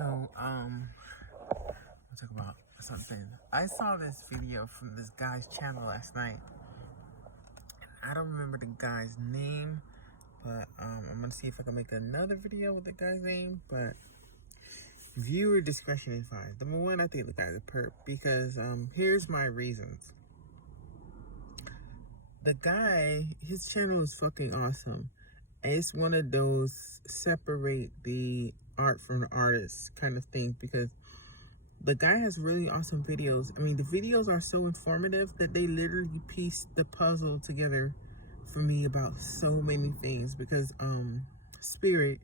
I'll talk about something. I saw this video from this guy's channel last night. I don't remember the guy's name, but I'm gonna see if I can make another video with the guy's name. But viewer discretion is fine. Number one, I think the guy's a perp because here's my reasons. The guy, his channel is fucking awesome. And it's one of those separate the art from the artist kind of thing, because the guy has really awesome videos. I mean, the videos are so informative that they literally piece the puzzle together for me about so many things. Because Spirit,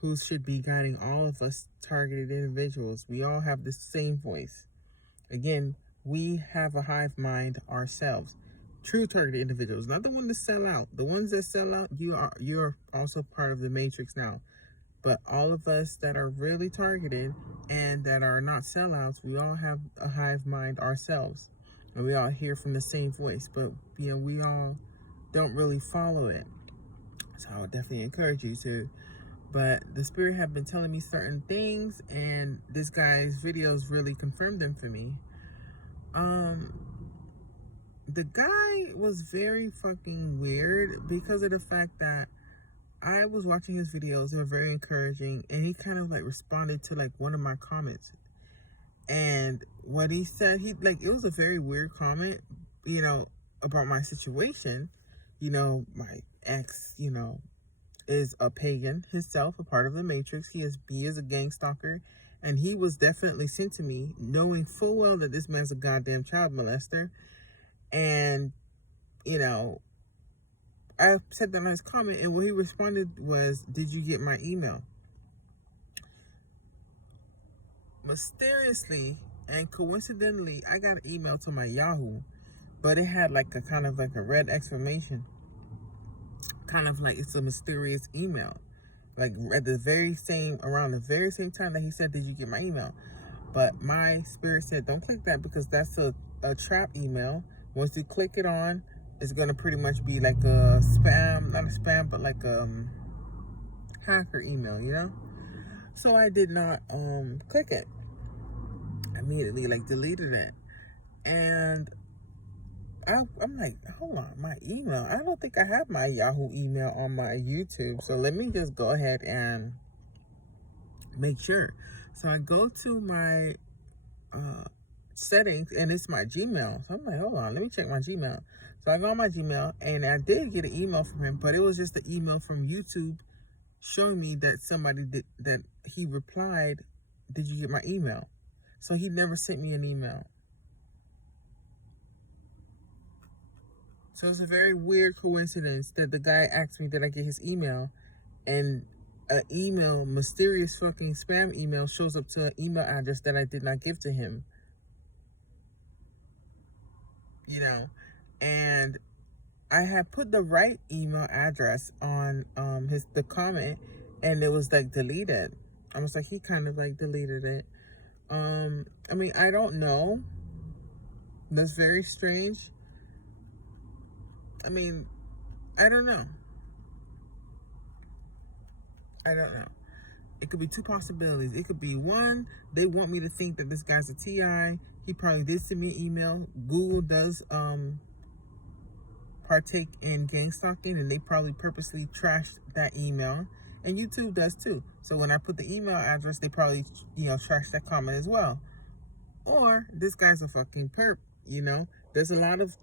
who should be guiding all of us targeted individuals, we all have the same voice. Again, we have a hive mind ourselves. True targeted individuals, not the one that sell out. The ones that sell out, you're also part of the matrix now. But all of us that are really targeted and that are not sellouts, we all have a hive mind ourselves. And we all hear from the same voice, but we all don't really follow it. So I would definitely encourage you to. But the Spirit have been telling me certain things, and this guy's videos really confirmed them for me. The guy was very fucking weird because of the fact that I was watching his videos. They were very encouraging, and he kind of like responded to like one of my comments. And what he said, it was a very weird comment, about my situation. My ex, is a pagan himself, a part of the matrix. He is a gang stalker, and he was definitely sent to me knowing full well that this man's a goddamn child molester. And I said that nice comment, and what he responded was, "Did you get my email?" Mysteriously and coincidentally, I got an email to my Yahoo, but it had like a kind of like a red exclamation, kind of like it's a mysterious email, like around the very same time that he said, "Did you get my email?" But my Spirit said, "Don't click that, because that's a trap email. Once you click it on, it's going to pretty much be like a spam, not a spam, but like a hacker email, So I did not click it. I immediately deleted it. And I'm like, hold on, my email. I don't think I have my Yahoo email on my YouTube. So let me just go ahead and make sure. So I go to my settings, and it's my Gmail. So I'm like, hold on, let me check my Gmail. So I go on my Gmail, and I did get an email from him, but it was just an email from YouTube showing me that that he replied, "Did you get my email?" So he never sent me an email. So it's a very weird coincidence that the guy asked me, did I get his email? And an mysterious fucking spam email shows up to an email address that I did not give to him. And I had put the right email address on the comment, and it was deleted. I was like, he kind of deleted it. I don't know. That's very strange. I don't know. It could be two possibilities. It could be one, they want me to think that this guy's a TI. He probably did send me an email. Google does partake in gang stalking, and they probably purposely trashed that email. And YouTube does too. So when I put the email address, they probably, trashed that comment as well. Or this guy's a fucking perp, There's a lot of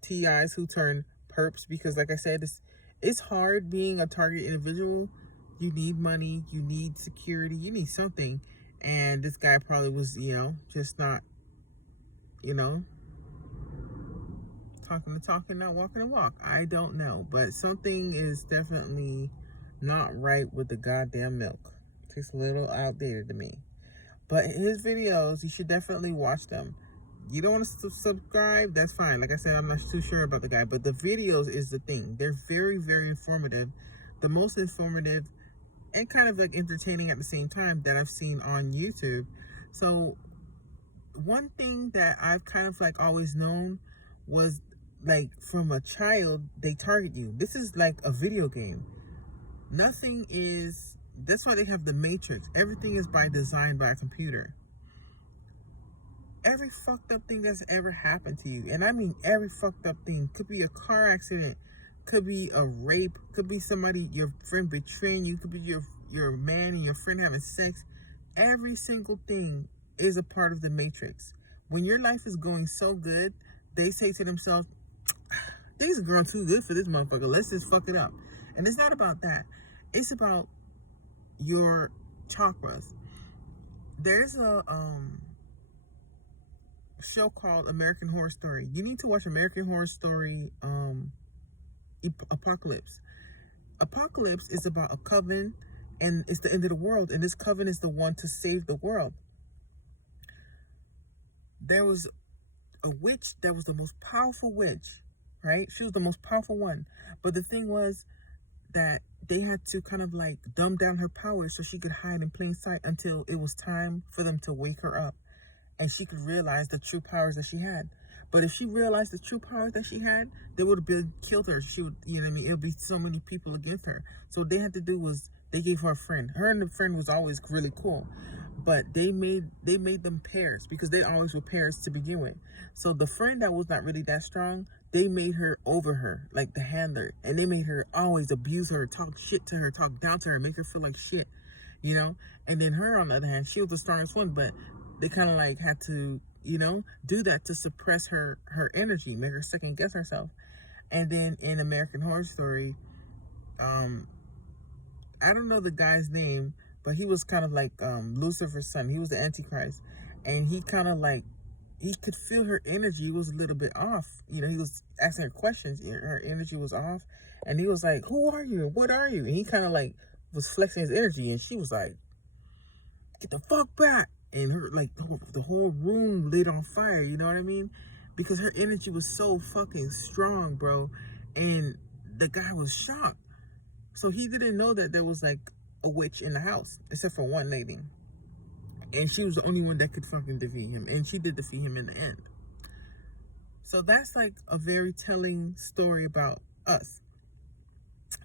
TIs who turn perps because, like I said, it's hard being a target individual. You need money, you need security, you need something. And this guy probably was, just not, talking the talk and not walking the walk. I don't know. But something is definitely not right with the goddamn milk. Tastes a little outdated to me. But his videos, you should definitely watch them. You don't want to subscribe, that's fine. Like I said, I'm not too sure about the guy, but the videos is the thing. They're very, very informative. The most informative and kind of entertaining at the same time that I've seen on YouTube. So one thing that I've kind of always known was from a child, they target you. This is like a video game. Nothing is That's why they have the Matrix. Everything is by design by a computer. Every fucked up thing that's ever happened to you, and I mean every fucked up thing, could be a car accident, could be a rape, could be somebody, your friend betraying you, could be your man and your friend having sex. Every single thing is a part of the Matrix. When your life is going so good, they say to themselves, things are growing too good for this motherfucker, let's just fuck it up. And it's not about that. It's about your chakras. There's a show called American Horror Story. You need to watch American Horror Story Apocalypse. Apocalypse is about a coven, and it's the end of the world, and this coven is the one to save the world. There was a witch that was the most powerful witch, right? She was the most powerful one. But the thing was that they had to kind of like dumb down her power so she could hide in plain sight until it was time for them to wake her up and she could realize the true powers that she had. But if she realized the true powers that she had, they would have been killed her. She would, you know what I mean? It would be so many people against her. So what they had to do was they gave her a friend. Her and the friend was always really cool, but they made them pairs because they always were pairs to begin with. So the friend that was not really that strong, they made her over her, like the handler, and they made her always abuse her, talk shit to her, talk down to her, make her feel like shit, you know. And then her, on the other hand, she was the strongest one, but they kind of like had to, you know, do that to suppress her energy, make her second guess herself. And then in American Horror Story, I don't know the guy's name, but he was kind of like Lucifer's son. He was the Antichrist, and he kind of like, he could feel her energy was a little bit off. You know, he was asking her questions. Her energy was off, and he was like, "Who are you? What are you?" And he kind of like was flexing his energy, and she was like, "Get the fuck back!" And her, like, the whole room lit on fire. You know what I mean? Because her energy was so fucking strong, bro. And the guy was shocked. So he didn't know that there was like a witch in the house, except for one lady. And she was the only one that could fucking defeat him. And she did defeat him in the end. So that's like a very telling story about us.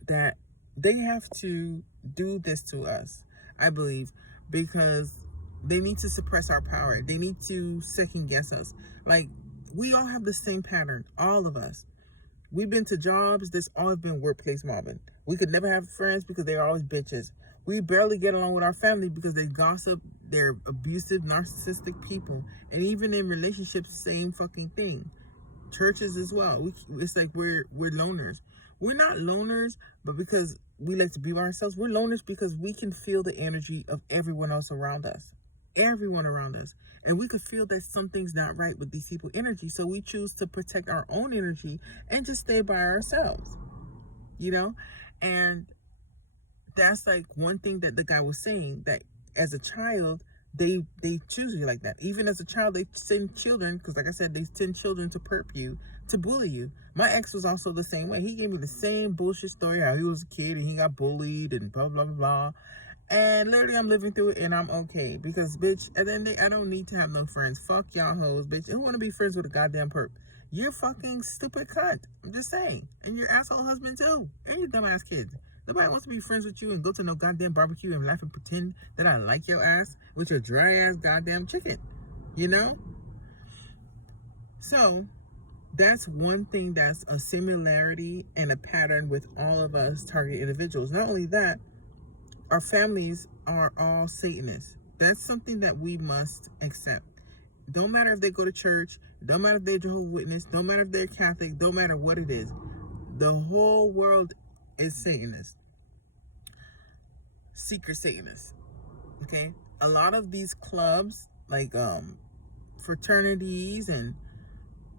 That they have to do this to us, I believe, because they need to suppress our power. They need to second guess us. Like, we all have the same pattern, all of us. We've been to jobs that's always been workplace mobbing. We could never have friends because they're always bitches. We barely get along with our family because they gossip, they're abusive, narcissistic people. And even in relationships, same fucking thing. Churches as well. It's like we're loners. We're not loners, but because we like to be by ourselves, we're loners because we can feel the energy of everyone else around us. Everyone around us. And we could feel that something's not right with these people's energy. So we choose to protect our own energy and just stay by ourselves. You know? And that's like one thing that the guy was saying, that as a child, they choose you like that. Even as a child, they send children, because like I said, they send children to perp you, to bully you. My ex was also the same way. He gave me the same bullshit story, how he was a kid and he got bullied and blah, blah, blah. And literally, I'm living through it, and I'm okay. Because, bitch, at the end of the day, I don't need to have no friends. Fuck y'all hoes, bitch. Who want to be friends with a goddamn perp? You're fucking stupid cunt. I'm just saying. And your asshole husband, too. And your dumbass kids. Nobody wants to be friends with you and go to no goddamn barbecue and laugh and pretend that I like your ass with your dry-ass goddamn chicken. You know? So, that's one thing that's a similarity and a pattern with all of us target individuals. Not only that, our families are all Satanists. That's something that we must accept. Don't matter if they go to church, don't matter if they're Jehovah's Witness, don't matter if they're Catholic, don't matter what it is. The whole world is Satanist. Secret Satanists. Okay? A lot of these clubs, like fraternities and,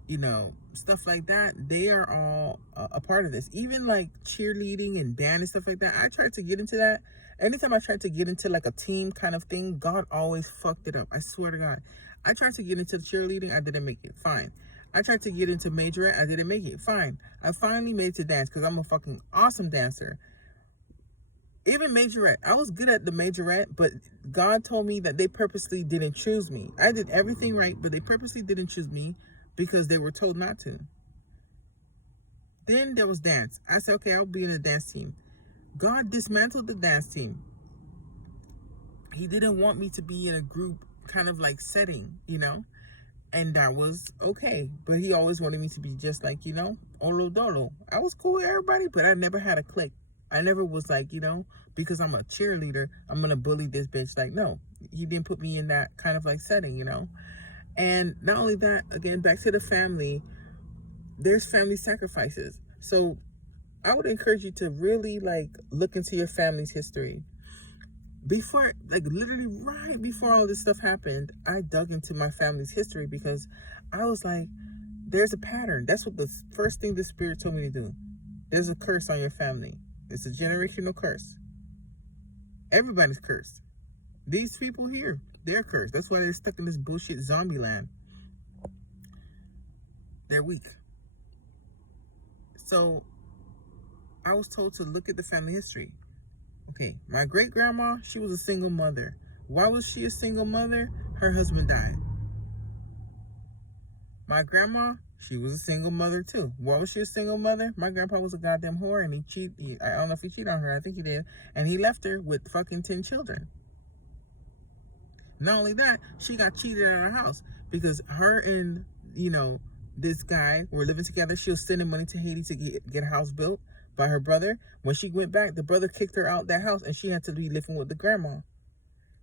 you know, stuff like that, they are all a part of this. Even like cheerleading and band and stuff like that. I tried to get into that. Anytime I tried to get into like a team kind of thing, God always fucked it up. I swear to God. I tried to get into cheerleading. I didn't make it. Fine. I tried to get into majorette. I didn't make it. Fine. I finally made it to dance because I'm a fucking awesome dancer. Even majorette. I was good at the majorette, but God told me that they purposely didn't choose me. I did everything right, but they purposely didn't choose me because they were told not to. Then there was dance. I said, okay, I'll be in a dance team. God dismantled the dance team. he didn't want me to be in a group kind of like setting, and that was okay. But he always wanted me to be just like, Olo Dolo. I was cool with everybody, but I never had a clique. I never was like, because I'm a cheerleader, I'm gonna bully this bitch. Like, no, he didn't put me in that kind of like setting, And not only that, again, back to the family, there's family sacrifices. So I would encourage you to really like look into your family's history. Before, like literally right before all this stuff happened, I dug into my family's history because I was like, there's a pattern. That's what the first thing the spirit told me to do. There's a curse on your family. It's a generational curse. Everybody's cursed. These people here, they're cursed. That's why they're stuck in this bullshit zombie land. They're weak. So I was told to look at the family history. Okay, my great grandma, she was a single mother. Why was she a single mother? Her husband died. My grandma, she was a single mother too. Why was she a single mother? My grandpa was a goddamn whore, and I don't know if he cheated on her. I think he did. And he left her with fucking 10 children. Not only that, she got cheated out of her house because her and, this guy were living together. She was sending money to Haiti to get a house built by her brother. When she went back, the brother kicked her out that house and she had to be living with the grandma.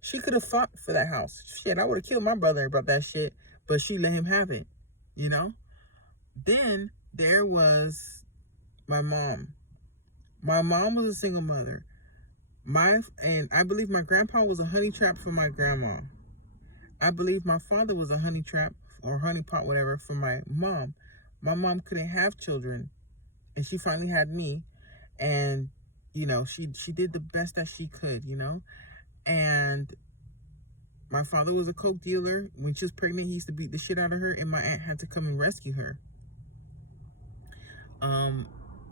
She could have fought for that house. Shit, I would have killed my brother about that shit, but she let him have it, Then there was my mom. My mom was a single mother. And I believe my grandpa was a honey trap for my grandma. I believe my father was a honey trap or honey pot, whatever, for my mom. My mom couldn't have children, and she finally had me. And, she did the best that she could, And my father was a coke dealer. When she was pregnant, he used to beat the shit out of her, and my aunt had to come and rescue her.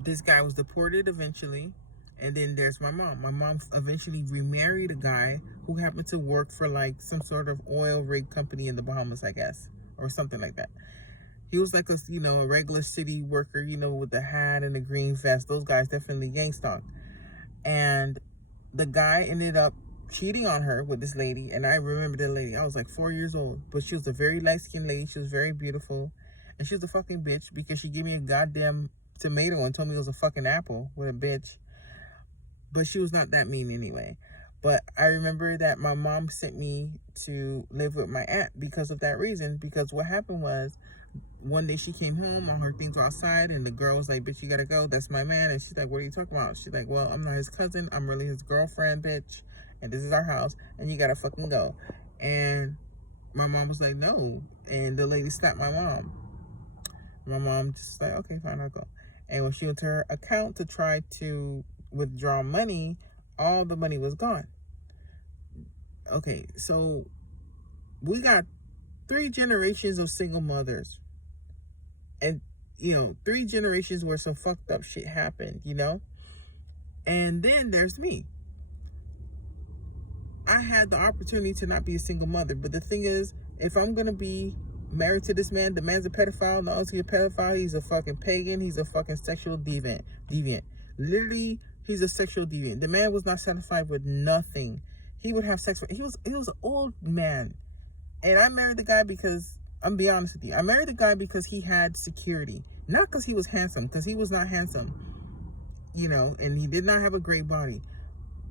This guy was deported eventually. And then there's my mom. My mom eventually remarried a guy who happened to work for like some sort of oil rig company in the Bahamas, I guess, or something like that. He was like a regular city worker, with the hat and the green vest. Those guys definitely gang stalked. And the guy ended up cheating on her with this lady. And I remember the lady. I was like 4 years old, but she was a very light-skinned lady. She was very beautiful. And she was a fucking bitch because she gave me a goddamn tomato and told me it was a fucking apple. What a bitch. But she was not that mean anyway. But I remember that my mom sent me to live with my aunt because of that reason. Because what happened was, one day she came home, all her things were outside, and the girl was like, bitch, you gotta go. That's my man. And she's like, what are you talking about? She's like, well, I'm not his cousin. I'm really his girlfriend, bitch. And this is our house, and you gotta fucking go. And my mom was like, no. And the lady slapped my mom. My mom just like, okay, fine, I'll go. And when she went to her account to try to withdraw money, all the money was gone. Okay, so we got 3 generations of single mothers, and 3 generations where some fucked up shit happened, and then there's me. I had the opportunity to not be a single mother, but the thing is, if I'm gonna be married to this man, the man's a pedophile. Not only is he a pedophile, he's a fucking pagan. He's a fucking sexual deviant. Literally, he's a sexual deviant. The man was not satisfied with nothing. He would have sex. He was an old man. And I married the guy because, I'm be honest with you, I married the guy because he had security. Not because he was handsome, because he was not handsome. And he did not have a great body.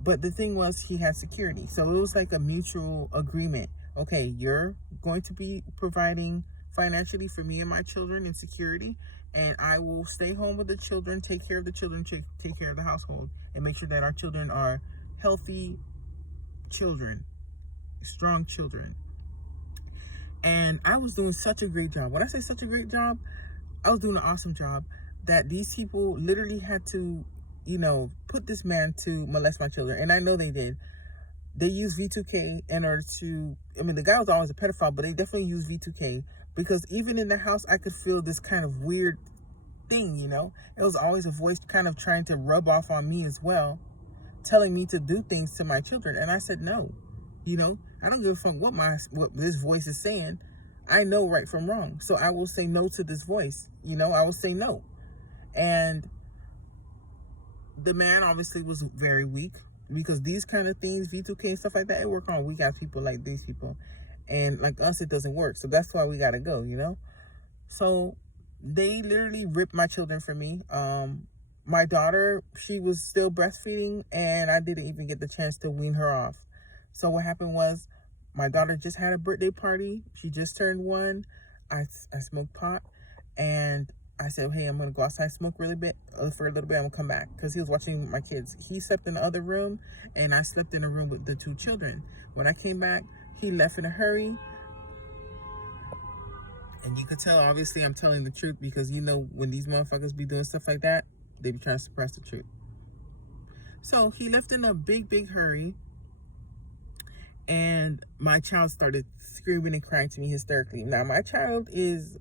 But the thing was, he had security. So it was like a mutual agreement. Okay, you're going to be providing financially for me and my children in security, and I will stay home with the children, take care of the children, take care of the household, and make sure that our children are healthy children, strong children. And I was doing such a great job. When I say such a great job, I was doing an awesome job that these people literally had to, put this man to molest my children. And I know they did. They used V2K in order to, the guy was always a pedophile, but they definitely used V2K because even in the house, I could feel this kind of weird thing, It was always a voice kind of trying to rub off on me as well, telling me to do things to my children. And I said, no, I don't give a fuck what this voice is saying. I know right from wrong. So I will say no to this voice. I will say no. And the man obviously was very weak. because these kind of things, V2K and stuff like that, it work on weak ass people like these people. And like us, it doesn't work. So that's why we gotta go, you know? So they literally ripped my children from me. My daughter, she was still breastfeeding, and I didn't even get the chance to wean her off. So what happened was, my daughter just had a birthday party. She just turned 1. I smoked pot, and I said, hey, I'm gonna go outside, smoke for a little bit. I'm gonna come back, because he was watching my kids. He slept in the other room, and I slept in a room with the 2 children. When I came back, he left in a hurry. And you could tell, obviously, I'm telling the truth, because you know when these motherfuckers be doing stuff like that, they be trying to suppress the truth. So he left in a big hurry, and my child started screaming and crying to me hysterically. Now, my child is,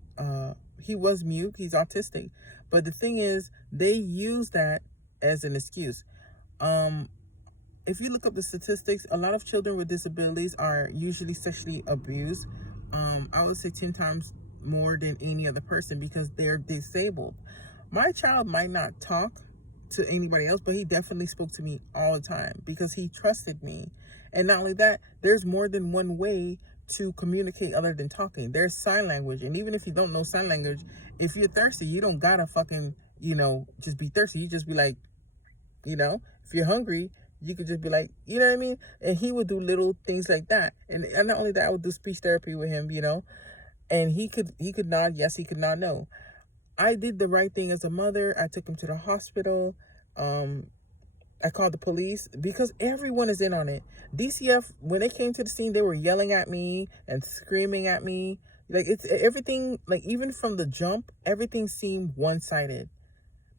he was mute, he's autistic. But the thing is, they use that as an excuse. If you look up the statistics, a lot of children with disabilities are usually sexually abused. I would say 10 times more than any other person, because they're disabled. My child might not talk to anybody else, but he definitely spoke to me all the time because he trusted me. And not only that, there's more than one way to communicate other than talking. There's sign language. And even if you don't know sign language, if you're thirsty, you don't gotta fucking, just be thirsty. You just be like, if you're hungry, you could just be like, you know what I mean? And he would do little things like that. And not only that, I would do speech therapy with him, and he could nod yes, he could nod no. I did the right thing as a mother. I took him to the hospital. I called the police because everyone is in on it. DCF, when they came to the scene, they were yelling at me and screaming at me. Like, it's everything, like, even from the jump, everything seemed one-sided.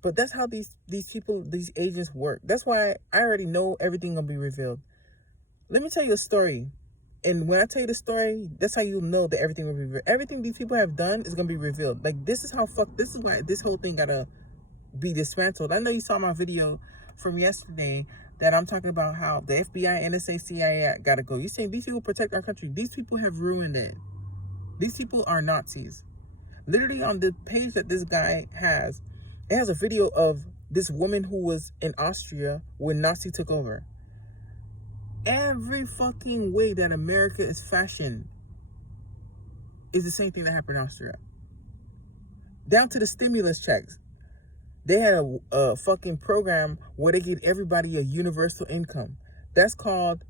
But that's how these people, these agents work. That's why I already know everything gonna be revealed. Let me tell you a story. And when I tell you the story, that's how you'll know that everything will be revealed. Everything these people have done is gonna be revealed. Like, this is why this whole thing gotta be dismantled. I know you saw my video from yesterday that I'm talking about how the FBI, NSA, CIA gotta go. You're saying these people protect our country. These people have ruined it. These people are Nazis. Literally, on the page that this guy has, it has a video of this woman who was in Austria when Nazi took over. Every fucking way that America is fashioned is the same thing that happened in Austria. Down to the stimulus checks. They had a fucking program where they gave everybody a universal income. That's called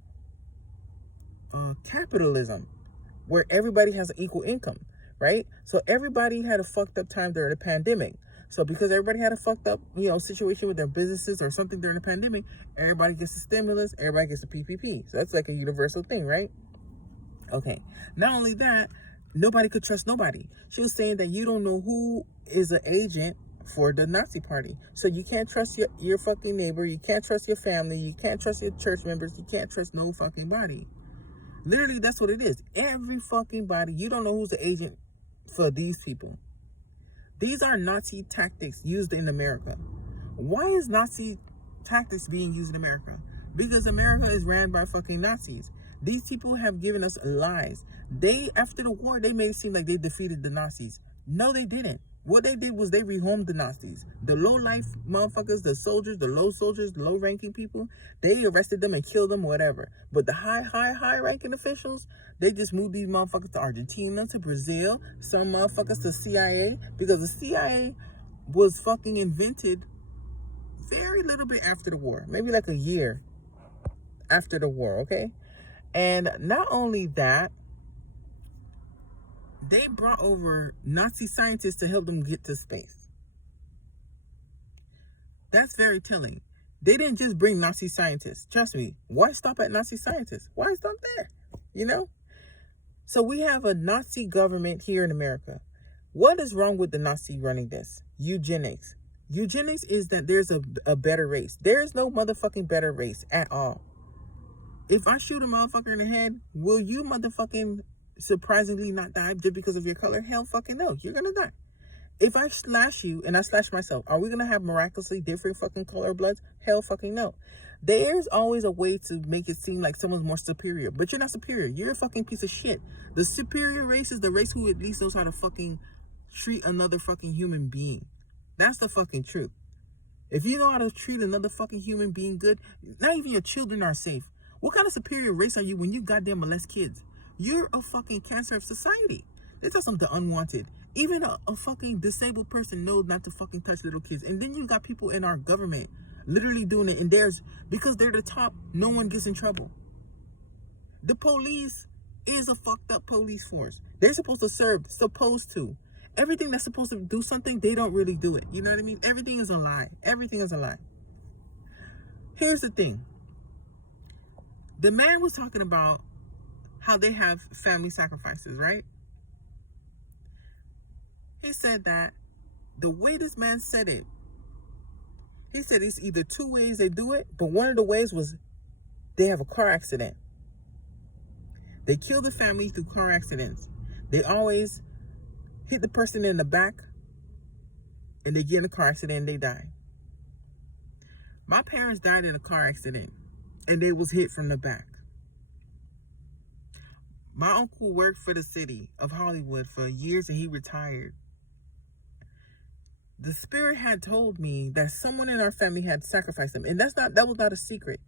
capitalism, where everybody has an equal income, right? So everybody had a fucked up time during the pandemic. So because everybody had a fucked up, situation with their businesses or something during the pandemic, everybody gets a stimulus, everybody gets a PPP. So that's like a universal thing, right? Okay. Not only that, nobody could trust nobody. She was saying that you don't know who is an agent for the Nazi party. So you can't trust your fucking neighbor, you can't trust your family, you can't trust your church members, you can't trust no fucking body. Literally, that's what it is. Every fucking body, you don't know who's the agent for these people. These are Nazi tactics used in America. Why is Nazi tactics being used in America? Because America is ran by fucking Nazis. These people have given us lies. After the war, they made it seem like they defeated the Nazis. No, they didn't. What they did was they rehomed the Nazis. The low-life motherfuckers, the soldiers, the low-ranking people, they arrested them and killed them, whatever. But the high-ranking officials, they just moved these motherfuckers to Argentina, to Brazil, some motherfuckers to CIA, because the CIA was fucking invented very little bit after the war. Maybe like a year after the war, okay? And not only that, they brought over Nazi scientists to help them get to space. That's very telling. They didn't just bring Nazi scientists. Trust me. Why stop at Nazi scientists? Why stop there? So we have a Nazi government here in America. What is wrong with the Nazi running this? Eugenics. Eugenics is that there's a better race. There is no motherfucking better race at all. If I shoot a motherfucker in the head, will you motherfucking surprisingly not die just because of your color? Hell fucking no. You're gonna die. If I slash you and I slash myself, are we gonna have miraculously different fucking color bloods? Hell fucking no. There's always a way to make it seem like someone's more superior, but you're not superior. You're a fucking piece of shit. The superior race is the race who at least knows how to fucking treat another fucking human being. That's the fucking truth. If you know how to treat another fucking human being good, not even your children are safe. What kind of superior race are you when you goddamn molest kids? You're a fucking cancer of society. This is something unwanted. Even a fucking disabled person knows not to fucking touch little kids. And then you got people in our government literally doing it. And because they're the top, no one gets in trouble. The police is a fucked up police force. They're supposed to. Everything that's supposed to do something, they don't really do it. You know what I mean? Everything is a lie. Everything is a lie. Here's the thing. The man was talking about how they have family sacrifices, right? He said that the way this man said it, he said it's either two ways they do it, but one of the ways was they have a car accident. They kill the family through car accidents. They always hit the person in the back, and they get in a car accident and they die. My parents died in a car accident, and they was hit from the back. My uncle worked for the city of Hollywood for years, and he retired. The spirit had told me that someone in our family had sacrificed him, and that was not a secret.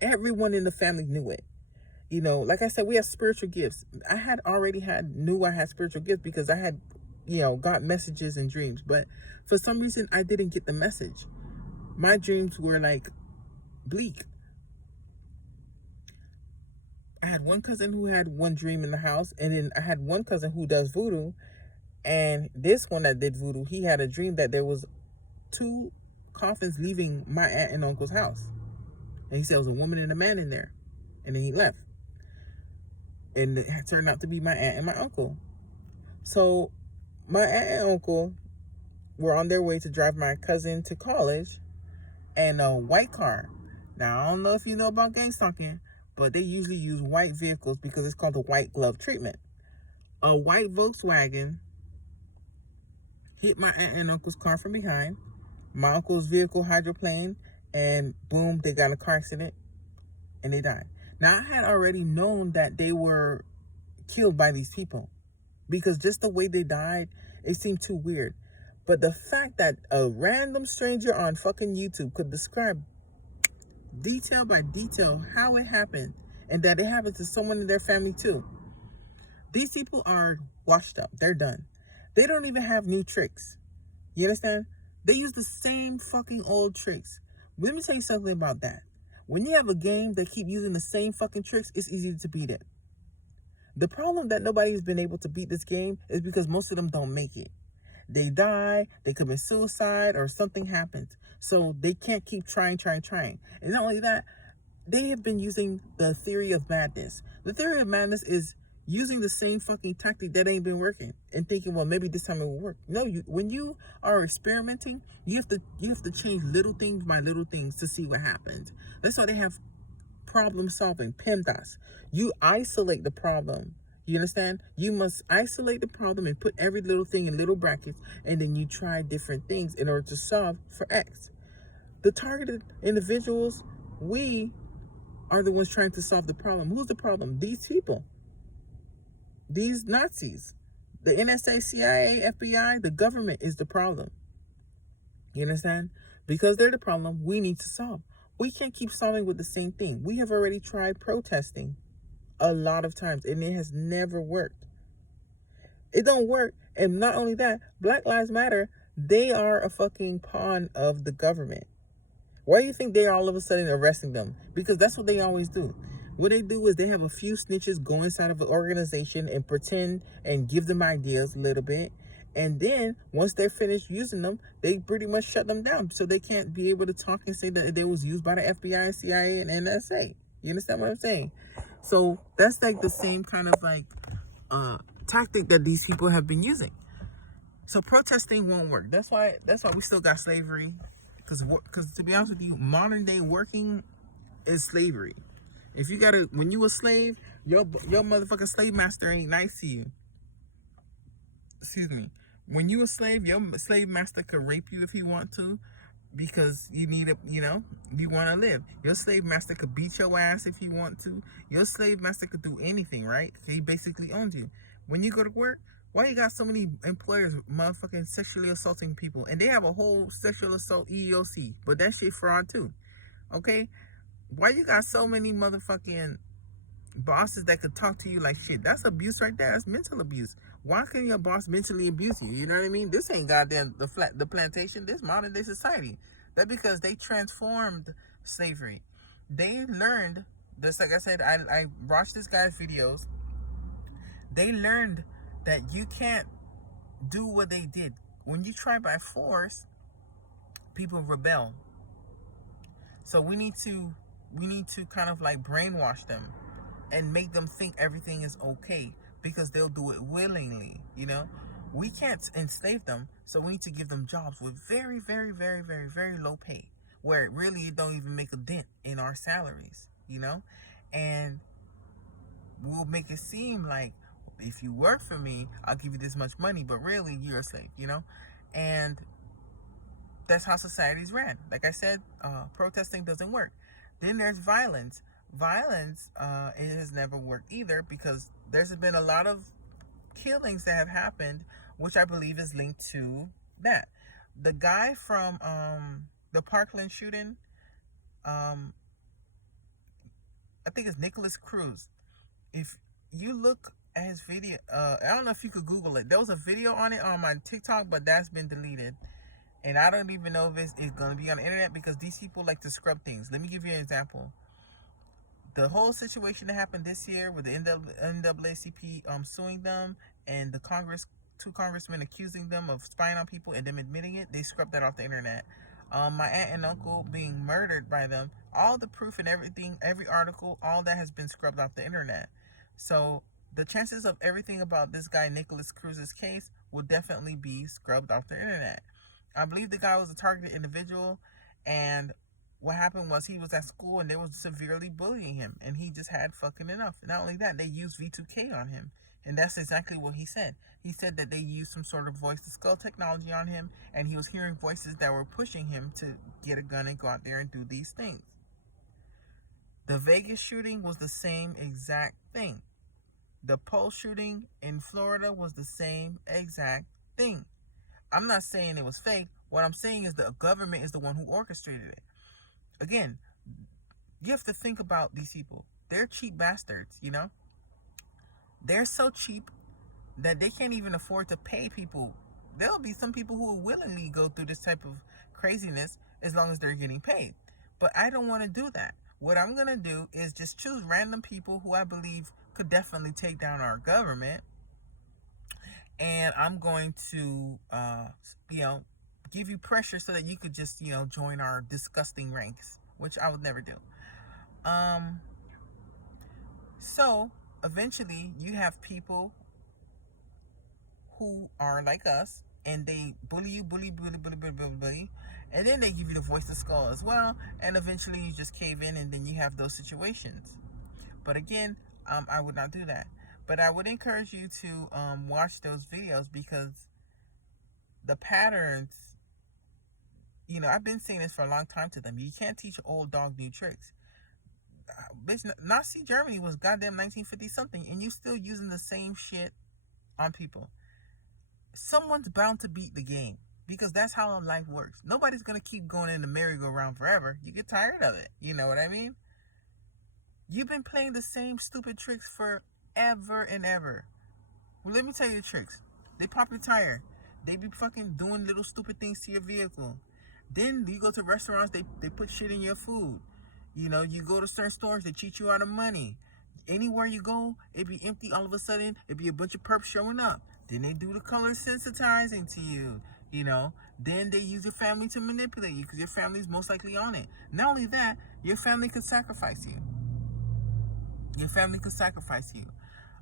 Everyone in the family knew it. You know, like I said, we have spiritual gifts. I knew I had spiritual gifts because I had, got messages and dreams. But for some reason, I didn't get the message. My dreams were like bleak. I had one cousin who had one dream in the house, and then I had one cousin who does voodoo. And this one that did voodoo, he had a dream that there was 2 coffins leaving my aunt and uncle's house. And he said it was a woman and a man in there. And then he left. And it turned out to be my aunt and my uncle. So my aunt and uncle were on their way to drive my cousin to college in a white car. Now, I don't know if you know about gang stalking, but they usually use white vehicles because it's called the white glove treatment. A white Volkswagen hit my aunt and uncle's car from behind. My uncle's vehicle hydroplaned, and boom, they got in a car accident and they died. Now, I had already known that they were killed by these people because just the way they died, it seemed too weird. But the fact that a random stranger on fucking YouTube could describe detail by detail how it happened and that it happened to someone in their family too. These people are washed up. They're done. They don't even have new tricks. You understand? They use the same fucking old tricks. Let me tell you something about that. When you have a game that keep using the same fucking tricks, it's easy to beat it. The problem that nobody's been able to beat this game is because most of them don't make it. They die, they commit suicide, or something happens. So they can't keep trying. And not only that, they have been using the theory of madness. The theory of madness is using the same fucking tactic that ain't been working and thinking, well, maybe this time it will work. No, when you are experimenting, you have to change little things by little things to see what happens. That's why they have problem solving, PEMDAS. You isolate the problem. You understand? You must isolate the problem and put every little thing in little brackets, and then you try different things in order to solve for X. The targeted individuals, we are the ones trying to solve the problem. Who's the problem? These people. These Nazis. The NSA, CIA, FBI, the government is the problem. You understand? Because they're the problem, we need to solve. We can't keep solving with the same thing. We have already tried protesting a lot of times, and it has never worked. It don't work. And not only that, Black Lives Matter, they are a fucking pawn of the government. Why do you think they're all of a sudden arresting them? Because that's what they always do. What they do is they have a few snitches go inside of an organization and pretend and give them ideas a little bit. And then once they're finished using them, they pretty much shut them down. So they can't be able to talk and say that they was used by the FBI, CIA, and NSA. You understand what I'm saying? So that's like the same kind of like tactic that these people have been using. So protesting won't work. That's why we still got slavery. Because to be honest with you, modern day working is slavery. If you when you a slave, your motherfucking slave master ain't nice to you. Excuse me. When you a slave, your slave master could rape you if he want to, because you need you want to live. Your slave master could beat your ass if he want to. Your slave master could do anything, right? He basically owns you. When you go to work, Why you got so many employers motherfucking sexually assaulting people? And they have a whole sexual assault EEOC, but that shit fraud too. Okay? Why you got so many motherfucking bosses that could talk to you like shit? That's abuse right there. That's mental abuse. Why can your boss mentally abuse you? You know what I mean? This ain't goddamn the plantation. This modern day society. That's because they transformed slavery. They learned, just like I said, I watched this guy's videos. They learned that you can't do what they did. When you try by force, people rebel. So we need to kind of like brainwash them and make them think everything is okay, because they'll do it willingly. We can't enslave them, so we need to give them jobs with very, very, very, very, very low pay, where it really don't even make a dent in our salaries. And we'll make it seem like, if you work for me, I'll give you this much money, but really you're a slave. And that's how society's ran. Like I said, protesting doesn't work. Then there's violence. Violence, it has never worked either, because there's been a lot of killings that have happened, which I believe is linked to that. The guy from the Parkland shooting, I think it's Nicholas Cruz. If you look at his video, I don't know if you could Google it. There was a video on it on my TikTok, but that's been deleted. And I don't even know if it's going to be on the internet, because these people like to scrub things. Let me give you an example. The whole situation that happened this year with the NAACP suing them, and the two congressmen accusing them of spying on people and them admitting it, they scrubbed that off the internet. My aunt and uncle being murdered by them, all the proof and everything, every article, all that has been scrubbed off the internet. So the chances of everything about this guy Nicholas Cruz's case will definitely be scrubbed off the internet. I believe the guy was a targeted individual, and what happened was he was at school and they were severely bullying him, and he just had fucking enough. Not only that, they used V2K on him, and that's exactly what he said. He said that they used some sort of voice-to-skull technology on him, and he was hearing voices that were pushing him to get a gun and go out there and do these things. The Vegas shooting was the same exact thing. The Pulse shooting in Florida was the same exact thing. I'm not saying it was fake. What I'm saying is the government is the one who orchestrated it. Again, you have to think about these people. They're cheap bastards, They're so cheap that they can't even afford to pay people. There'll be some people who will willingly go through this type of craziness as long as they're getting paid. But I don't want to do that. What I'm going to do is just choose random people who I believe could definitely take down our government. And I'm going to, give you pressure so that you could just, join our disgusting ranks, which I would never do. So eventually you have people who are like us, and they bully you, bully, and then they give you the voice-to-skull as well, and eventually you just cave in, and then you have those situations. But again, I would not do that. But I would encourage you to watch those videos, because the patterns, I've been saying this for a long time to them. You can't teach old dog new tricks. Nazi Germany was goddamn 1950 something, and you still using the same shit on people. Someone's bound to beat the game, because that's how life works. Nobody's going to keep going in the merry-go-round forever. You get tired of it. You know what I mean? You've been playing the same stupid tricks forever and ever. Well, let me tell you the tricks. They pop your tire. They be fucking doing little stupid things to your vehicle. Then you go to restaurants, they put shit in your food. You go to certain stores, they cheat you out of money. Anywhere you go, it be empty. All of a sudden, it be a bunch of perps showing up. Then they do the color sensitizing to you. Then they use your family to manipulate you, because your family's most likely on it. Not only that, your family could sacrifice you.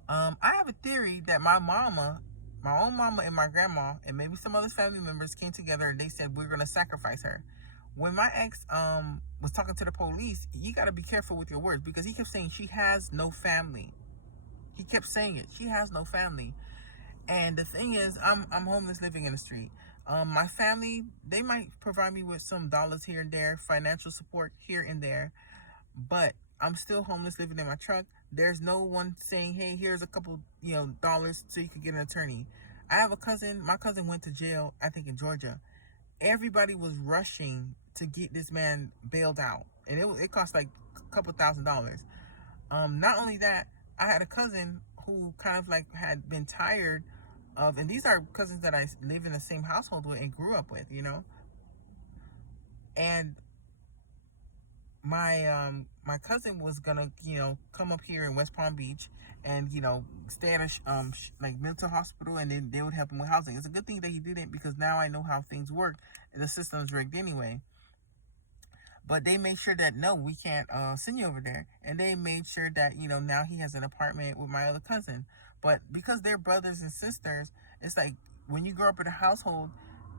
I have a theory that my own mama and my grandma, and maybe some other family members came together and they said, we're going to sacrifice her. When my ex was talking to the police, you got to be careful with your words, because he kept saying she has no family. He kept saying it. She has no family. And the thing is, I'm homeless living in the street. My family, they might provide me with some dollars here and there, financial support here and there, but I'm still homeless living in my truck. There's no one saying, hey, here's a couple, dollars so you could get an attorney. I have a cousin. My cousin went to jail, I think in Georgia. Everybody was rushing to get this man bailed out, and it cost like a couple $1,000s. Not only that, I had a cousin who kind of like had been tired of, and these are cousins that I live in the same household with and grew up with, and my cousin was gonna come up here in West Palm Beach and stay at a like mental hospital, and then they would help him with housing. It's a good thing that he didn't, because now I know how things work and the system's rigged anyway. But they made sure that no, we can't send you over there, and they made sure that now he has an apartment with my other cousin. But because they're brothers and sisters, it's like when you grow up in a household,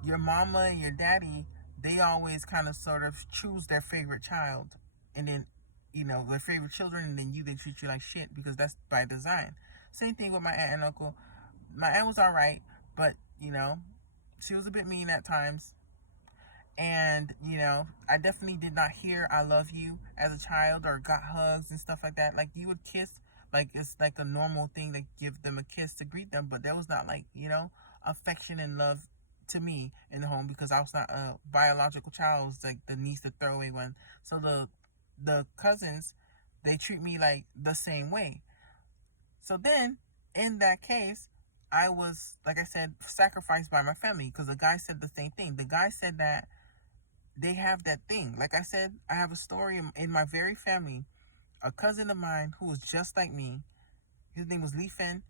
your mama and your daddy, they always kind of sort of choose their favorite child, and then their favorite children, and then they treat you like shit, because that's by design. Same thing with my aunt and uncle. My aunt was all right, but she was a bit mean at times. And I definitely did not hear I love you as a child, or got hugs and stuff like that. Like, you would kiss, like it's like a normal thing to give them a kiss to greet them, but there was not like affection and love to me in the home, because I was not a biological child. I was like the niece, the throwaway one. So the cousins, they treat me like the same way. So then, in that case, I was, like I said, sacrificed by my family, because the guy said the same thing. The guy said that they have that thing. Like I said, I have a story in my very family. A cousin of mine who was just like me, his name was Lee Finn.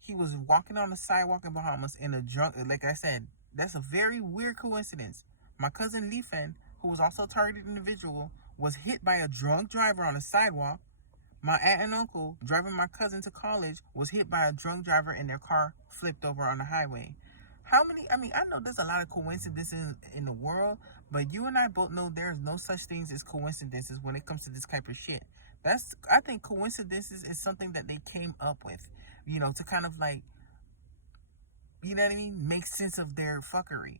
He was walking on the sidewalk in Bahamas in a drunk, like I said, that's a very weird coincidence. My cousin Lee Finn, who was also a targeted individual, was hit by a drunk driver on the sidewalk. My aunt and uncle, driving my cousin to college, was hit by a drunk driver and their car flipped over on the highway. I know there's a lot of coincidences in the world, but you and I both know there's no such things as coincidences when it comes to this type of shit. I think coincidences is something that they came up with, to kind of like, you know what I mean, make sense of their fuckery.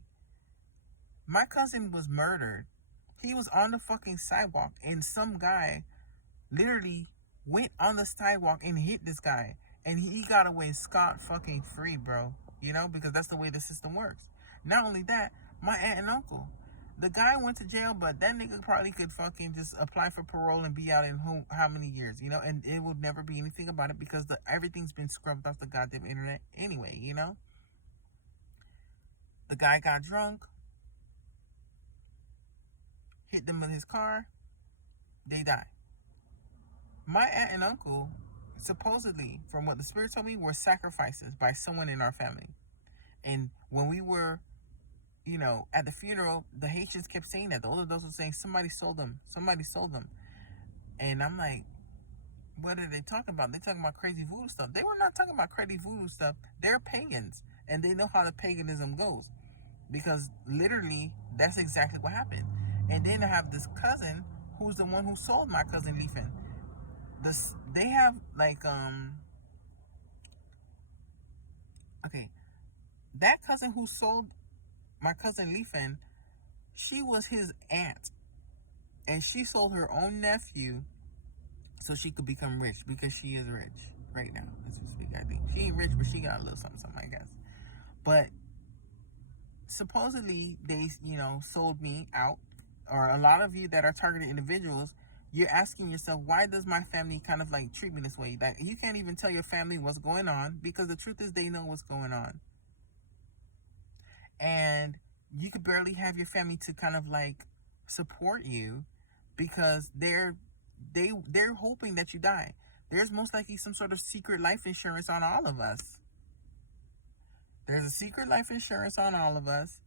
My cousin was murdered. He was on the fucking sidewalk, and some guy literally went on the sidewalk and hit this guy, and he got away scot fucking free, bro. Because that's the way the system works. Not only that, my aunt and uncle, the guy went to jail, but that nigga probably could fucking just apply for parole and be out in how many years, and it would never be anything about it, because everything's been scrubbed off the goddamn internet anyway. The guy got drunk, hit them with his car, they die. My aunt and uncle, supposedly, from what the spirit told me, were sacrifices by someone in our family. And when we were, at the funeral, the Haitians kept saying that. The older adults were saying, somebody sold them. Somebody sold them. And I'm like, what are they talking about? They're talking about crazy voodoo stuff. They were not talking about crazy voodoo stuff. They're pagans. And they know how the paganism goes. Because literally, that's exactly what happened. And then I have this cousin who's the one who sold my cousin Leafin. They have like okay, that cousin who sold my cousin Leafin, she was his aunt, and she sold her own nephew so she could become rich, because she is rich right now. I think she ain't rich, but she got a little something, I guess. But supposedly they sold me out, or a lot of you that are targeted individuals, you're asking yourself, why does my family kind of like treat me this way? Like, you can't even tell your family what's going on, because the truth is they know what's going on. And you could barely have your family to kind of like support you, because they're hoping that you die. There's most likely some sort of secret life insurance on all of us. There's a secret life insurance on all of us.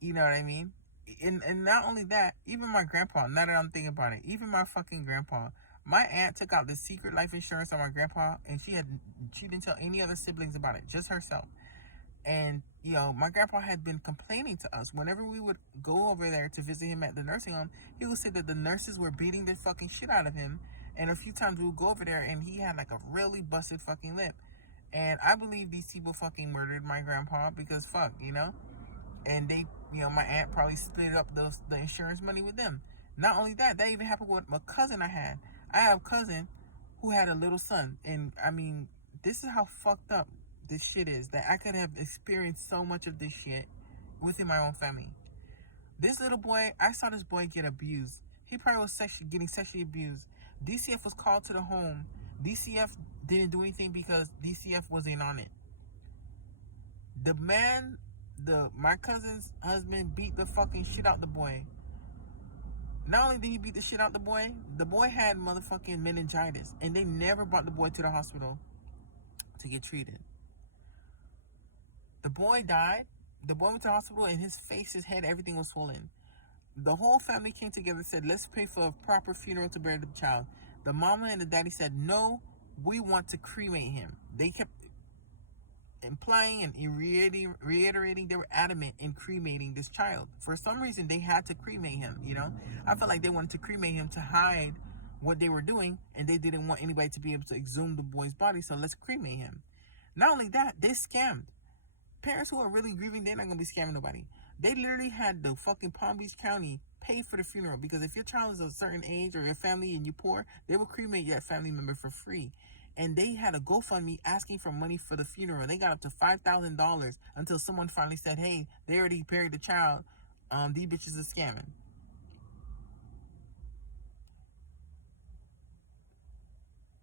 You know what I mean? And not only that, even my grandpa, now that I'm thinking about it, even my fucking grandpa, my aunt took out this secret life insurance on my grandpa, and she didn't tell any other siblings about it, just herself. And my grandpa had been complaining to us whenever we would go over there to visit him at the nursing home. He would say that the nurses were beating the fucking shit out of him, and a few times we would go over there and he had like a really busted fucking lip. And I believe these people fucking murdered my grandpa, because fuck, and they, my aunt probably split up the insurance money with them. Not only that, that even happened with a cousin I had. I have a cousin who had a little son. And I mean, this is how fucked up this shit is, that I could have experienced so much of this shit within my own family. This little boy, I saw this boy get abused. He probably was getting sexually abused. DCF was called to the home. DCF didn't do anything because DCF wasn't on it. The man, my cousin's husband, beat the fucking shit out the boy. Not only did he beat the shit out the boy had motherfucking meningitis, and they never brought the boy to the hospital to get treated. The boy died. The boy went to the hospital, and his face, his head, everything was swollen. The whole family came together and said, let's pay for a proper funeral to bury the child. The mama and the daddy said, no, we want to cremate him. They kept implying and reiterating they were adamant in cremating this child. For some reason, they had to cremate him, you know? I felt like they wanted to cremate him to hide what they were doing, and they didn't want anybody to be able to exhume the boy's body, so let's cremate him. Not only that, they scammed. Parents who are really grieving, they're not going to be scamming nobody. They literally had the fucking Palm Beach County pay for the funeral, because if your child is a certain age or your family and you poor, they will cremate your family member for free. And they had a GoFundMe asking for money for the funeral. They got up to $5,000 until someone finally said, hey, they already buried the child. These bitches are scamming.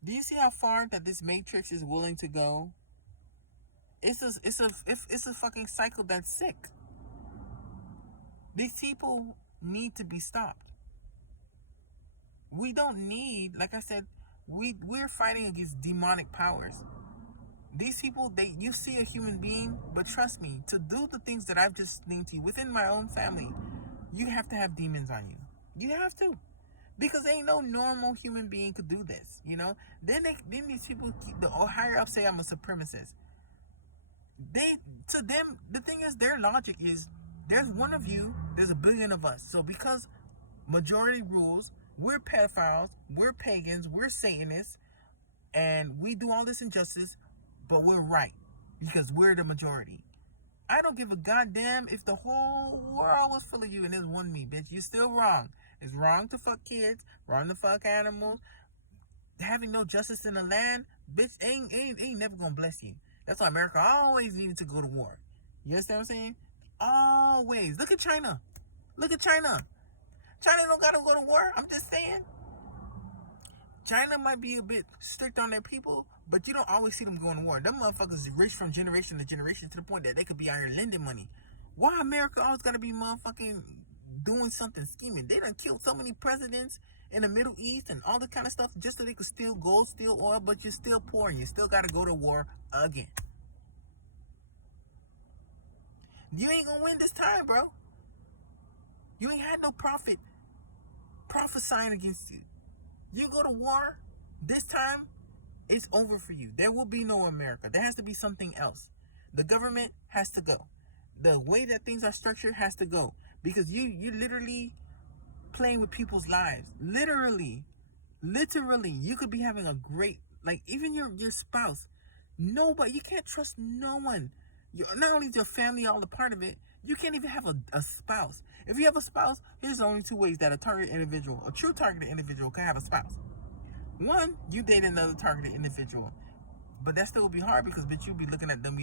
Do you see how far that this matrix is willing to go? It's a fucking cycle that's sick. These people need to be stopped. We don't need, like I said, we're fighting against demonic powers. These people, you see a human being, but trust me, to do the things that I've just named to you within my own family, you have to have demons on you. You have to. Because ain't no normal human being could do this, you know? Then these people, the higher up, say I'm a supremacist. To them, the thing is, their logic is, there's one of you, there's a billion of us. So because majority rules, we're pedophiles, we're pagans, we're Satanists, and we do all this injustice, but we're right because we're the majority. I don't give a goddamn if the whole world was full of you and there's one me, bitch. You're still wrong. It's wrong to fuck kids, wrong to fuck animals. Having no justice in the land, bitch, ain't never gonna bless you. That's why America always needed to go to war. You understand what I'm saying? Always. Look at China. Look at China. China don't gotta go to war. I'm just saying. China might be a bit strict on their people, but you don't always see them going to war. Them motherfuckers rich from generation to generation to the point that they could be out here lending money. Why America always gotta be motherfucking doing something, scheming? They done killed so many presidents in the Middle East and all this kind of stuff just so they could steal gold, steal oil, but you're still poor. You still gotta go to war again. You ain't gonna win this time, bro. You ain't had no prophet prophesying against you. You go to war, this time, it's over for you. There will be no America. There has to be something else. The government has to go. The way that things are structured has to go. Because you literally playing with people's lives. Literally. You could be having a great, like, even your spouse. Nobody, you can't trust no one. Not only is your family all a part of it, you can't even have a spouse. If you have a spouse, here's the only two ways that a targeted individual, a true targeted individual, can have a spouse. One, you date another targeted individual. But that still would be hard because, bitch, you'd be looking at them,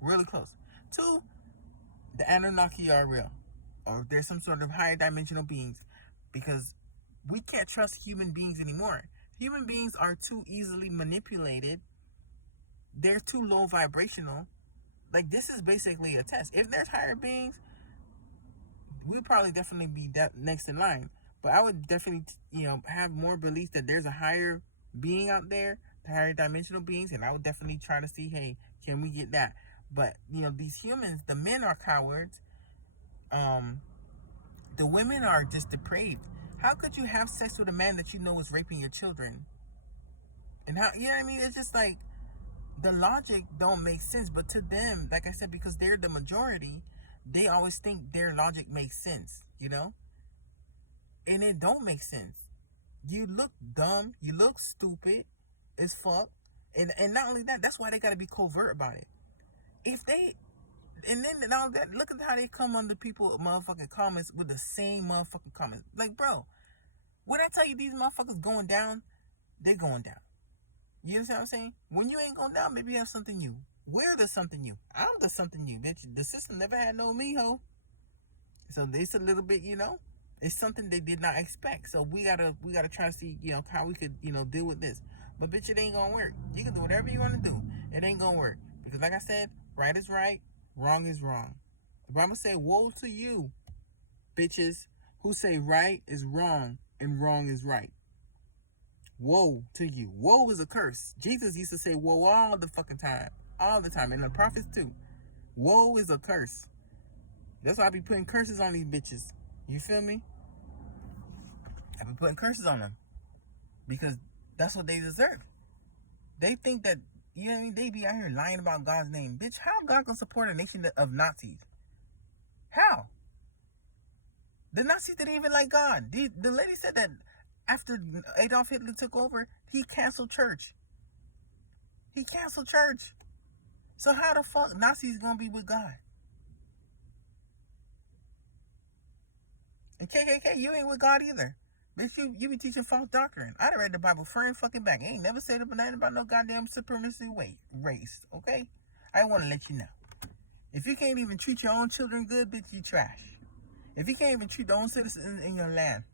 really close. Two, the Anunnaki are real. Or there's some sort of higher dimensional beings. Because we can't trust human beings anymore. Human beings are too easily manipulated. They're too low vibrational. Like, this is basically a test. If there's higher beings, we'll probably definitely be next in line. But I would definitely, have more belief that there's a higher being out there, higher dimensional beings, and I would definitely try to see, hey, can we get that? But, these humans, the men are cowards. The women are just depraved. How could you have sex with a man that you know is raping your children? And how, you know what I mean? It's just like, the logic don't make sense. But to them, like I said, because they're the majority, they always think their logic makes sense, And it don't make sense. You look dumb. You look stupid as fuck. And not only that, that's why they got to be covert about it. And then all that, look at how they come on the people motherfucking comments with the same motherfucking comments. Like, bro, when I tell you these motherfuckers going down, they going down. You understand what I'm saying? When you ain't going down, maybe you have something new. We're the something new. I'm the something new, bitch. The system never had no me, ho. So it's a little bit, it's something they did not expect. So we gotta try to see, how we could, deal with this. But bitch, it ain't gonna work. You can do whatever you wanna do. It ain't gonna work. Because like I said, right is right, wrong is wrong. The Bible say, woe to you, bitches, who say right is wrong and wrong is right. Woe to you. Woe is a curse. Jesus used to say woe all the fucking time. All the time. And the prophets too. Woe is a curse. That's why I be putting curses on these bitches. You feel me? I be putting curses on them. Because that's what they deserve. They think that, you know what I mean? They be out here lying about God's name. Bitch, how God gonna support a nation of Nazis? How? The Nazis didn't even like God. The lady said that after Adolf Hitler took over, he canceled church. He canceled church. So how the fuck Nazis gonna be with God? And KKK, you ain't with God either. Bitch, you be teaching false doctrine. I done read the Bible front and fucking back. I ain't never said nothing about no goddamn supremacy race, okay? I want to let you know. If you can't even treat your own children good, bitch, you trash. If you can't even treat the own citizens in your land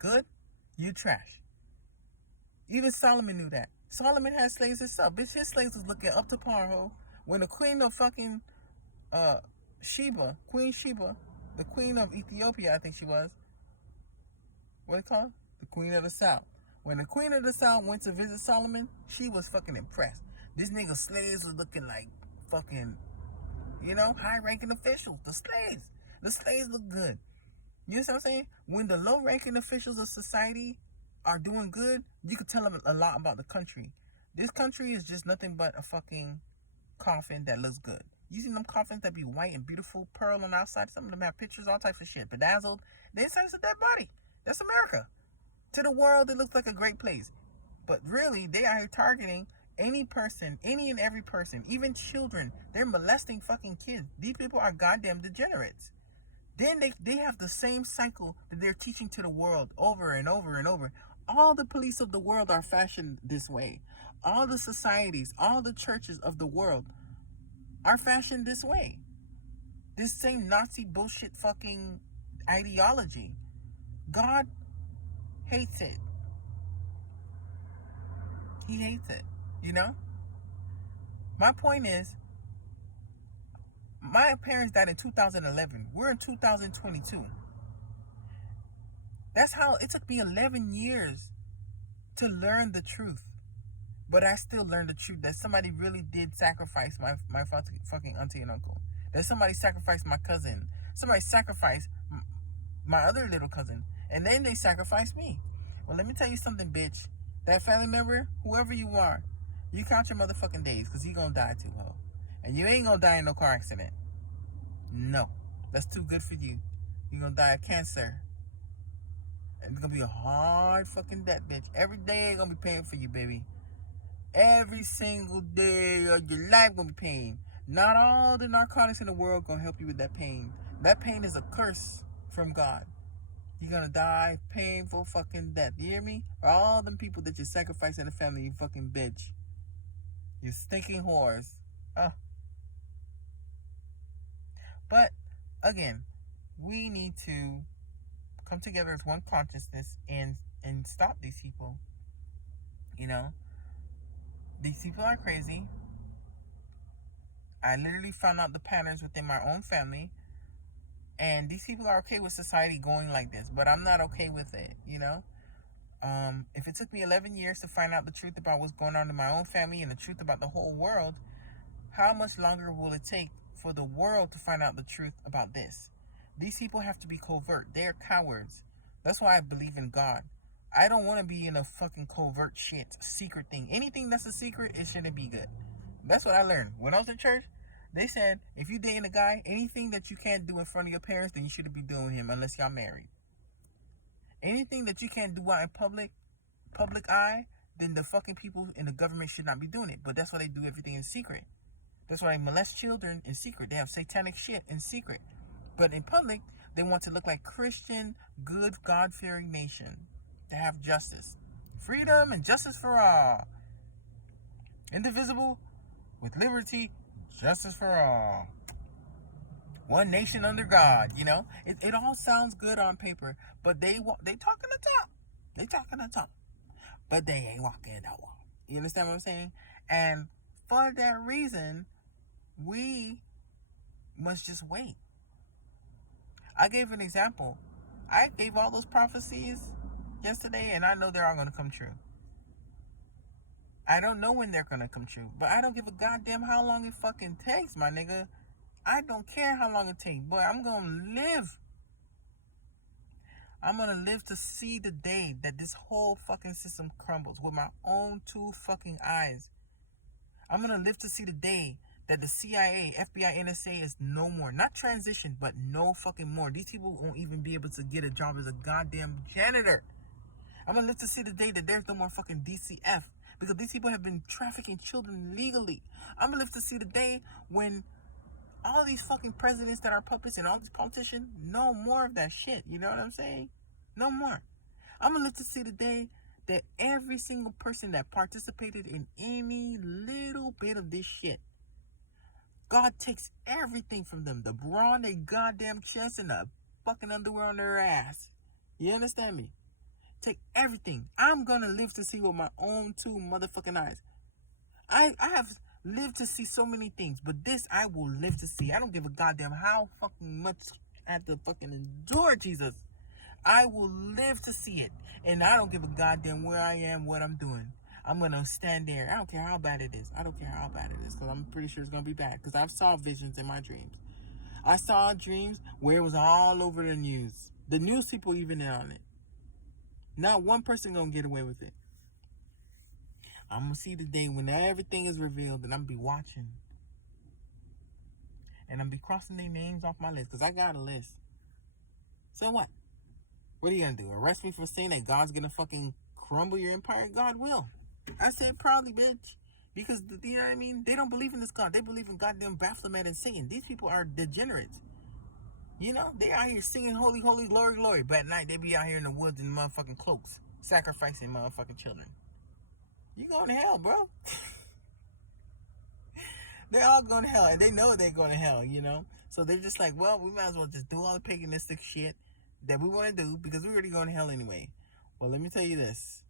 good, you trash. Even Solomon knew that. Solomon had slaves himself. Bitch, his slaves was looking up to par, ho. When the queen of fucking Sheba, Queen Sheba, the queen of Ethiopia, I think she was. What do you call her? The queen of the south. When the queen of the south went to visit Solomon, she was fucking impressed. These nigga slaves was looking like fucking, high-ranking officials. The slaves look good. You know what I'm saying? When the low-ranking officials of society are doing good, you can tell them a lot about the country. This country is just nothing but a fucking coffin that looks good. You see them coffins that be white and beautiful, pearl on the outside? Some of them have pictures, all types of shit, bedazzled. The inside is a dead body. That's America. To the world, it looks like a great place. But really, they are targeting any person, any and every person, even children. They're molesting fucking kids. These people are goddamn degenerates. Then they have the same cycle that they're teaching to the world over and over and over. All the police of the world are fashioned this way. All the societies, all the churches of the world are fashioned this way. This same Nazi bullshit fucking ideology. God hates it. He hates it, My point is, my parents died in 2011. We're in 2022. That's how it took me 11 years to learn the truth. But I still learned the truth that somebody really did sacrifice my fucking auntie and uncle. That somebody sacrificed my cousin. Somebody sacrificed my other little cousin. And then they sacrificed me. Well, let me tell you something, bitch. That family member, whoever you are, you count your motherfucking days, because you gonna die too, ho. And you ain't gonna die in no car accident. No. That's too good for you. You're gonna die of cancer. And it's gonna be a hard fucking death, bitch. Every day gonna be paying for you, baby. Every single day of your life gonna be pain. Not all the narcotics in the world gonna help you with that pain. That pain is a curse from God. You're gonna die painful fucking death. You hear me? All them people that you sacrifice in the family, you fucking bitch. You stinking whores. But again, we need to come together as one consciousness and stop these people. These people are crazy. I literally found out the patterns within my own family. And these people are okay with society going like this. But I'm not okay with it, If it took me 11 years to find out the truth about what's going on in my own family and the truth about the whole world, how much longer will it take for the world to find out the truth about this? These people have to be covert. They're cowards. That's why I believe in God. I don't want to be in a fucking covert shit, secret thing. Anything that's a secret, it shouldn't be good. That's what I learned. When I was in church, they said, if you dating a guy, anything that you can't do in front of your parents, then you shouldn't be doing him unless y'all married. Anything that you can't do out in public eye, then the fucking people in the government should not be doing it. But that's why they do everything in secret. That's why they molest children in secret. They have satanic shit in secret. But in public, they want to look like Christian, good, God-fearing nation. To have justice. Freedom and justice for all. Indivisible, with liberty, justice for all. One nation under God, you know? It all sounds good on paper, but they talking the talk. They talking the talk. But they ain't walking the walk. You understand what I'm saying? And for that reason, we must just wait. I gave an example. I gave all those prophecies yesterday, and I know they're all going to come true. I don't know when they're going to come true, but I don't give a goddamn how long it fucking takes, my nigga. I don't care how long it takes, but I'm going to live. I'm going to live to see the day that this whole fucking system crumbles with my own two fucking eyes. I'm going to live to see the day that the CIA, FBI, NSA is no more. Not transition, but no fucking more. These people won't even be able to get a job as a goddamn janitor. I'm going to live to see the day that there's no more fucking DCF. Because these people have been trafficking children legally. I'm going to live to see the day when all these fucking presidents that are puppets and all these politicians, no more of that shit. You know what I'm saying? No more. I'm going to live to see the day that every single person that participated in any little bit of this shit, God takes everything from them. The bra on their goddamn chest and the fucking underwear on their ass. You understand me? Take everything. I'm going to live to see with my own two motherfucking eyes. I have lived to see so many things, but this I will live to see. I don't give a goddamn how fucking much I have to fucking endure, Jesus. I will live to see it. And I don't give a goddamn where I am, what I'm doing. I'm going to stand there. I don't care how bad it is. I don't care how bad it is, because I'm pretty sure it's going to be bad. Because I've saw visions in my dreams. I saw dreams where it was all over the news. The news people even in on it. Not one person going to get away with it. I'm going to see the day when everything is revealed, and I'm going to be watching. And I'm going to be crossing their names off my list, because I got a list. So what? What are you going to do? Arrest me for saying that God's going to fucking crumble your empire? God will. I say it proudly, bitch. Because, you know what I mean? They don't believe in this God. They believe in goddamn Baphomet and Satan. These people are degenerates. You know? They out here singing holy, holy, glory, glory. But at night, they be out here in the woods in motherfucking cloaks. Sacrificing motherfucking children. You going to hell, bro. They're all going to hell. And they know they're going to hell, you know? So they're just like, well, we might as well just do all the paganistic shit that we want to do, because we're already going to hell anyway. Well, let me tell you this.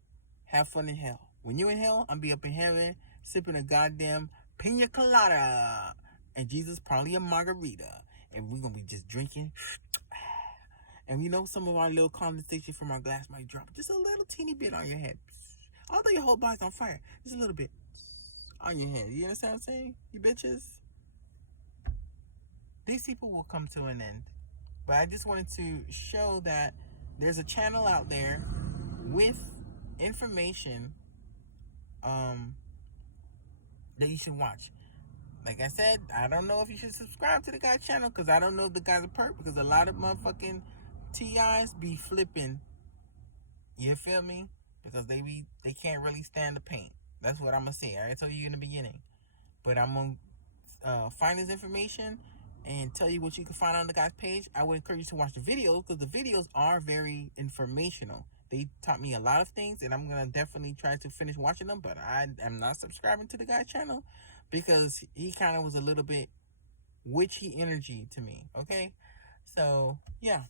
Have fun in hell. When you in hell, I'm be up in heaven sipping a goddamn pina colada. And Jesus probably a margarita. And we're going to be just drinking. And you know, some of our little condensation from our glass might drop just a little teeny bit on your head. Although your whole body's on fire. Just a little bit on your head. You understand what I'm saying? You bitches? These people will come to an end. But I just wanted to show that there's a channel out there with information that you should watch. Like I said, I don't know if you should subscribe to the guy's channel, because I don't know if the guy's a perp, because a lot of motherfucking TIs be flipping. You feel me? Because they can't really stand the paint. That's what I'm going to say. I told you in the beginning. But I'm going to find his information and tell you what you can find on the guy's page. I would encourage you to watch the videos, because the videos are very informational. They taught me a lot of things, and I'm going to definitely try to finish watching them, but I am not subscribing to the guy's channel, because he kind of was a little bit witchy energy to me, okay? So, yeah.